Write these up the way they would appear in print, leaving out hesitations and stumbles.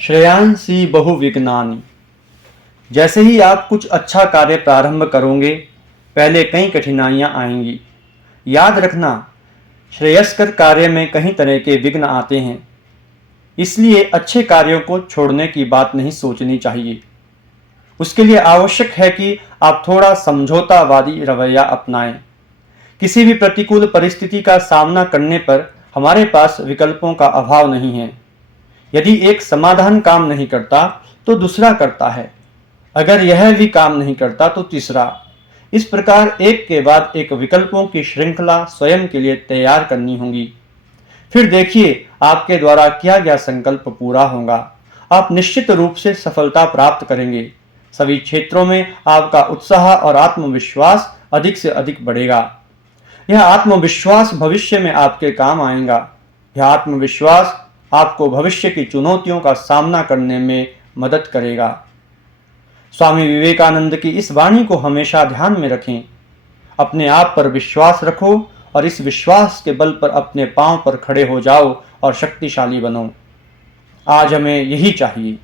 श्रेयांसी बहुविघ्नानि। जैसे ही आप कुछ अच्छा कार्य प्रारंभ करोगे, पहले कई कठिनाइयां आएंगी। याद रखना, श्रेयस्कर कार्य में कई तरह के विघ्न आते हैं, इसलिए अच्छे कार्यों को छोड़ने की बात नहीं सोचनी चाहिए। उसके लिए आवश्यक है कि आप थोड़ा समझौतावादी रवैया अपनाएं। किसी भी प्रतिकूल परिस्थिति का सामना करने पर हमारे पास विकल्पों का अभाव नहीं है। यदि एक समाधान काम नहीं करता तो दूसरा करता है, अगर यह भी काम नहीं करता तो तीसरा। इस प्रकार एक के बाद एक विकल्पों की श्रृंखला स्वयं के लिए तैयार करनी होगी। फिर देखिए आपके द्वारा किया गया संकल्प पूरा होगा। आप निश्चित रूप से सफलता प्राप्त करेंगे। सभी क्षेत्रों में आपका उत्साह और आत्मविश्वास अधिक से अधिक बढ़ेगा। यह आत्मविश्वास भविष्य में आपके काम आएगा। यह आत्मविश्वास आपको भविष्य की चुनौतियों का सामना करने में मदद करेगा। स्वामी विवेकानंद की इस वाणी को हमेशा ध्यान में रखें। अपने आप पर विश्वास रखो और इस विश्वास के बल पर अपने पांव पर खड़े हो जाओ और शक्तिशाली बनो। आज हमें यही चाहिए।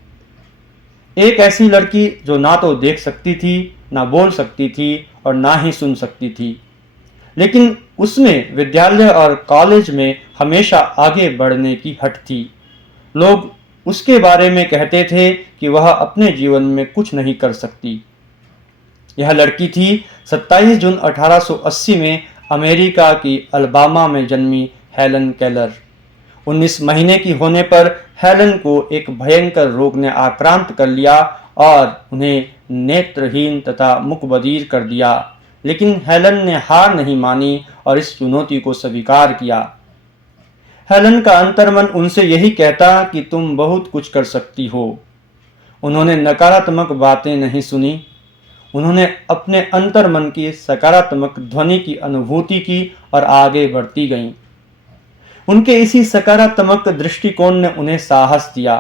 एक ऐसी लड़की जो ना तो देख सकती थी, ना बोल सकती थी और ना ही सुन सकती थी, लेकिन उसमें विद्यालय और कॉलेज में हमेशा आगे बढ़ने की हट थी। लोग उसके बारे में कहते थे कि वह अपने जीवन में कुछ नहीं कर सकती। यह लड़की थी 27 जून 1880 में अमेरिका की अल्बामा में जन्मी हेलन केलर। 19 महीने की होने पर हेलन को एक भयंकर रोग ने आक्रांत कर लिया और उन्हें नेत्रहीन तथा मुकबधिर कर दिया। लेकिन हेलन ने हार नहीं मानी और इस चुनौती को स्वीकार किया। हेलन का अंतर्मन उनसे यही कहता कि तुम बहुत कुछ कर सकती हो। उन्होंने नकारात्मक बातें नहीं सुनी, उन्होंने अपने अंतर्मन की सकारात्मक ध्वनि की अनुभूति की और आगे बढ़ती गईं। उनके इसी सकारात्मक दृष्टिकोण ने उन्हें साहस दिया।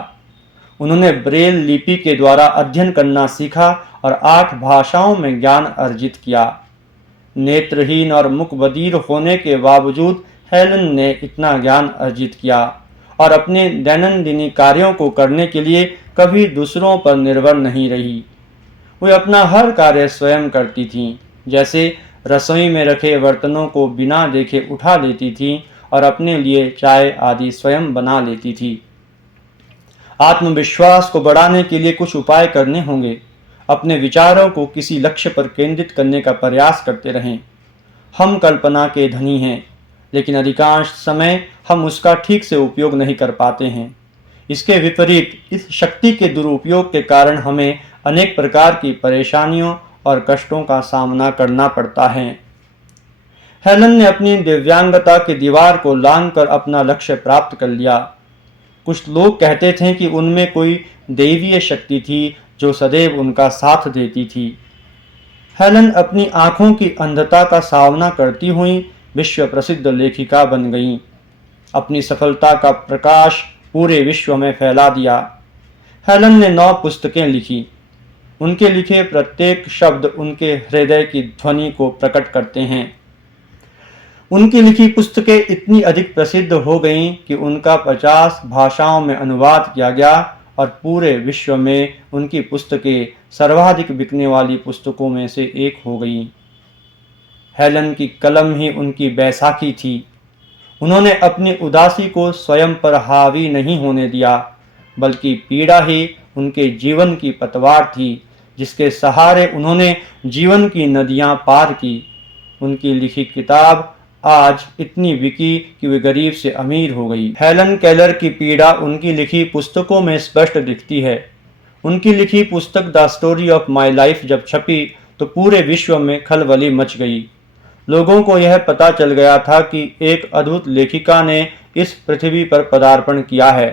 उन्होंने ब्रेल लिपि के द्वारा अध्ययन करना सीखा और 8 भाषाओं में ज्ञान अर्जित किया। नेत्रहीन और मुकबधिर होने के बावजूद हेलन ने इतना ज्ञान अर्जित किया और अपने दैनंदिन कार्यों को करने के लिए कभी दूसरों पर निर्भर नहीं रही। वे अपना हर कार्य स्वयं करती थीं, जैसे रसोई में रखे बर्तनों को बिना देखे उठा लेती थीं और अपने लिए चाय आदि स्वयं बना लेती थी। आत्मविश्वास को बढ़ाने के लिए कुछ उपाय करने होंगे। अपने विचारों को किसी लक्ष्य पर केंद्रित करने का प्रयास करते रहें। हम कल्पना के धनी हैं, लेकिन अधिकांश समय हम उसका ठीक से उपयोग नहीं कर पाते हैं। इसके विपरीत इस शक्ति के दुरुपयोग के कारण हमें अनेक प्रकार की परेशानियों और कष्टों का सामना करना पड़ता है। हेलन ने अपनी दिव्यांगता की दीवार को लांघकर अपना लक्ष्य प्राप्त कर लिया। कुछ लोग कहते थे कि उनमें कोई दैवीय शक्ति थी जो सदैव उनका साथ देती थी। हेलन अपनी आंखों की अंधता का सामना करती हुई विश्व प्रसिद्ध लेखिका बन गईं। अपनी सफलता का प्रकाश पूरे विश्व में फैला दिया। हेलन ने 9 पुस्तकें लिखी। उनके लिखे प्रत्येक शब्द उनके हृदय की ध्वनि को प्रकट करते हैं। उनकी लिखी पुस्तकें इतनी अधिक प्रसिद्ध हो गईं कि उनका 50 भाषाओं में अनुवाद किया गया और पूरे विश्व में उनकी पुस्तकें सर्वाधिक बिकने वाली पुस्तकों में से एक हो गईं। हेलन की कलम ही उनकी बैसाखी थी। उन्होंने अपनी उदासी को स्वयं पर हावी नहीं होने दिया, बल्कि पीड़ा ही उनके जीवन की पतवार थी, जिसके सहारे उन्होंने जीवन की नदियां पार की। उनकी लिखी किताब आज इतनी बिकी कि वे गरीब से अमीर हो गई। हेलन केलर की पीड़ा उनकी लिखी पुस्तकों में स्पष्ट दिखती है। उनकी लिखी पुस्तक the story of my life जब छपी तो पूरे विश्व में खलबली मच गई। लोगों को यह पता चल गया था कि एक अद्भुत लेखिका ने इस पृथ्वी पर पदार्पण किया है।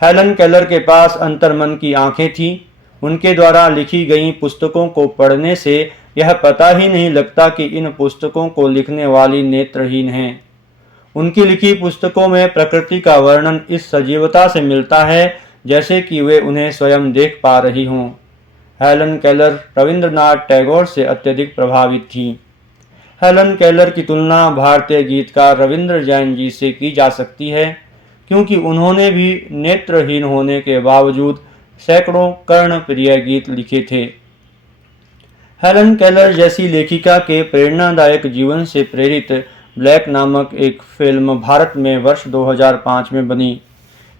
हेलन केलर के पास अंतर्मन की आंखें थीं। उनके द्वारा लिखी गई पुस्तकों को पढ़ने से यह पता ही नहीं लगता कि इन पुस्तकों को लिखने वाली नेत्रहीन हैं। उनकी लिखी पुस्तकों में प्रकृति का वर्णन इस सजीवता से मिलता है जैसे कि वे उन्हें स्वयं देख पा रही हों। हेलन केलर रविंद्रनाथ टैगोर से अत्यधिक प्रभावित थी। हेलन केलर की तुलना भारतीय गीतकार रविंद्र जैन जी से की जा सकती है, क्योंकि उन्होंने भी नेत्रहीन होने के बावजूद सैकड़ों कर्णप्रिय गीत लिखे थे। हेलन केलर जैसी लेखिका के प्रेरणादायक जीवन से प्रेरित ब्लैक नामक एक फिल्म भारत में वर्ष 2005 में बनी।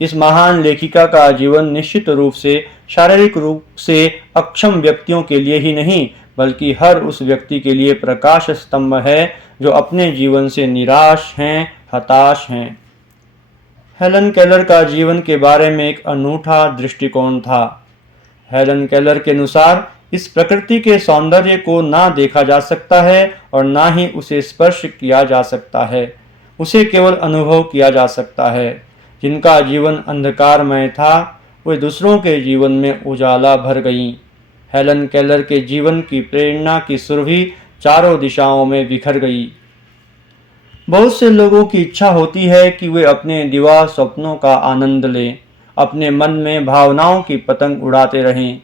इस महान लेखिका का जीवन निश्चित रूप से शारीरिक रूप से अक्षम व्यक्तियों के लिए ही नहीं, बल्कि हर उस व्यक्ति के लिए प्रकाश स्तंभ है जो अपने जीवन से निराश हैं, हताश हैं। हेलन केलर का जीवन के बारे में एक अनूठा दृष्टिकोण था। हेलन केलर के अनुसार इस प्रकृति के सौंदर्य को ना देखा जा सकता है और ना ही उसे स्पर्श किया जा सकता है, उसे केवल अनुभव किया जा सकता है। जिनका जीवन अंधकारमय था वे दूसरों के जीवन में उजाला भर गईं। हेलन केलर के जीवन की प्रेरणा की सुरभि चारों दिशाओं में बिखर गई। बहुत से लोगों की इच्छा होती है कि वे अपने दिवा स्वप्नों का आनंद लें, अपने मन में भावनाओं की पतंग उड़ाते रहें।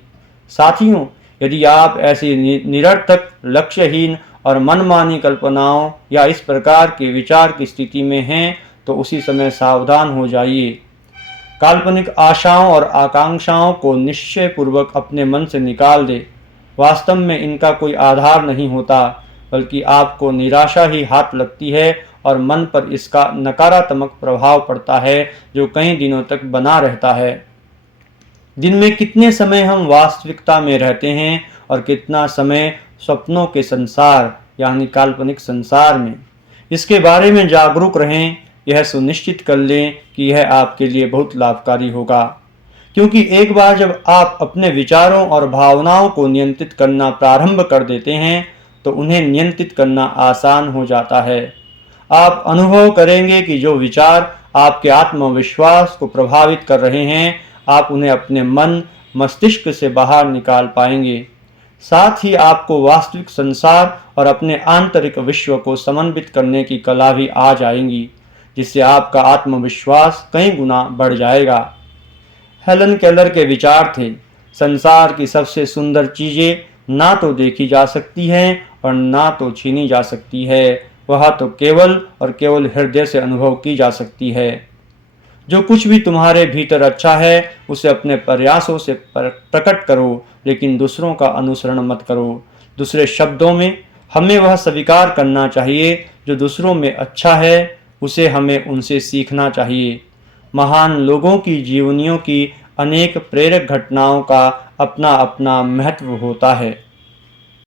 साथियों, यदि आप ऐसी निरर्थक, लक्ष्यहीन और मनमानी कल्पनाओं या इस प्रकार के विचार की स्थिति में हैं, तो उसी समय सावधान हो जाइए। काल्पनिक आशाओं और आकांक्षाओं को निश्चयपूर्वक अपने मन से निकाल दे। वास्तव में इनका कोई आधार नहीं होता, बल्कि आपको निराशा ही हाथ लगती है और मन पर इसका नकारात्मक प्रभाव पड़ता है, जो कई दिनों तक बना रहता है। दिन में कितने समय हम वास्तविकता में रहते हैं और कितना समय स्वप्नों के संसार यानी काल्पनिक संसार में, इसके बारे में जागरूक रहें। यह सुनिश्चित कर लें कि यह आपके लिए बहुत लाभकारी होगा, क्योंकि एक बार जब आप अपने विचारों और भावनाओं को नियंत्रित करना प्रारंभ कर देते हैं तो उन्हें नियंत्रित करना आसान हो जाता है। आप अनुभव करेंगे कि जो विचार आपके आत्मविश्वास को प्रभावित कर रहे हैं, आप उन्हें अपने मन मस्तिष्क से बाहर निकाल पाएंगे। साथ ही आपको वास्तविक संसार और अपने आंतरिक विश्व को समन्वित करने की कला भी आ जाएंगी, जिससे आपका आत्मविश्वास कई गुना बढ़ जाएगा। हेलन केलर के विचार थे, संसार की सबसे सुंदर चीजें ना तो देखी जा सकती हैं और ना तो छीनी जा सकती है, वह तो केवल और केवल हृदय से अनुभव की जा सकती है। जो कुछ भी तुम्हारे भीतर अच्छा है उसे अपने प्रयासों से प्रकट करो, लेकिन दूसरों का अनुसरण मत करो। दूसरे शब्दों में, हमें वह स्वीकार करना चाहिए जो दूसरों में अच्छा है, उसे हमें उनसे सीखना चाहिए। महान लोगों की जीवनियों की अनेक प्रेरक घटनाओं का अपना अपना महत्व होता है।